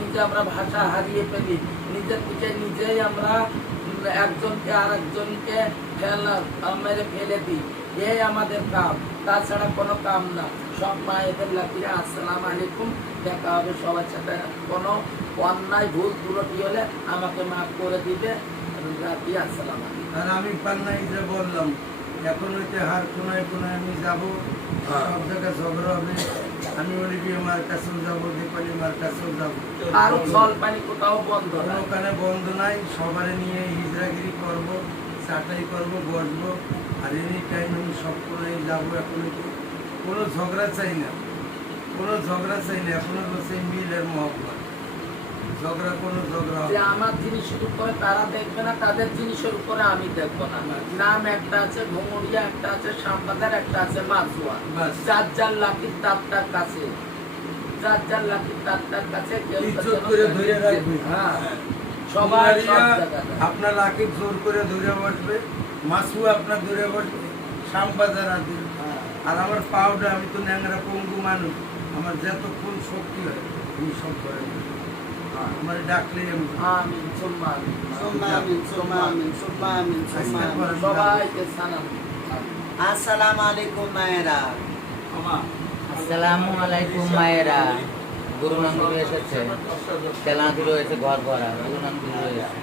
নিজে আমরা ভাষা হারিয়ে ফেলি, নিজের থেকে নিজেই আমরা একজনকে আর একজনকে মেরে ফেলে দিই। এই আমাদের কাম, তাছাড়া কোনো কাম না। সব মায়েদের লাগিয়ে আসসালামু আলাইকুম, দেখা হবে সবার সাথে। কোনো অন্যায় ভুল ত্রুটি হলে আমাকে মাফ করে দিবে। রাখি, আসসালামু আলাইকুম। আর আমি পান্নাই যে বললাম, এখন হইতে হার কোনায় কোনায় আমি যাবো, সব জায়গায় ঝগড়া হবে। আমি অলিভিয়া মার কাছেও যাবো, দীপালি মার কাছেও যাবো। আর জল পানি কোথাও বন্ধ না। কোনোখানে বন্ধ নাই, সবারে নিয়ে হিজড়াগিরি করবো, চাটাই করবো, বসবো। আর এনি টাইম আমি সব কোনায় যাবো। এখন কোনো ঝগড়া চাই না, কোনো ঝগড়া চাই না। এখনো বলছে মিলের মহব্বত, ঝগড়া কোনো ঝগড়া হবে যে না। আমার জিনিসের উপরে তারা দেখবে না, তাদের জিনিসের উপরে আমি দেখবো না। নাম একটা আছে ঘুমুরিয়া, একটা আছে শ্যামবাজার, একটা আছে মাছুয়া। বাস। যার যার লাঠির তারটার কাছে, যার যার লাঠির তারটার কাছে কেউ ইজ্জত করে ধরে রাখবে। হ্যাঁ, সবাই সব কুমারিয়া জায়গায়। আপনার লাখে জোর করে ধরে বসবে, মাসু আপনার ধরে বসবে, শ্যামবাজার আদি। আর আমার পাউডার, আমি তো ন্যাংরা পঙ্গু মানুষ, আমার যতক্ষণ শক্তি হয় আমি সব করে দেব। আমার ডাকলে আমি আমিন, সুম্মা আমিন। সুম্মা আমিন, সুম্মা আমিন, সুম্মা আমিন, সুম্মা আমিন। সবাইকে সালাম। আসসালামু আলাইকুম মায়েরা। আসসালামু আলাইকুম মায়েরা। গুরু নানক এসেছে, খেলাধুলো হয়েছে, ঘর ভরা গুরু নানক এসেছে।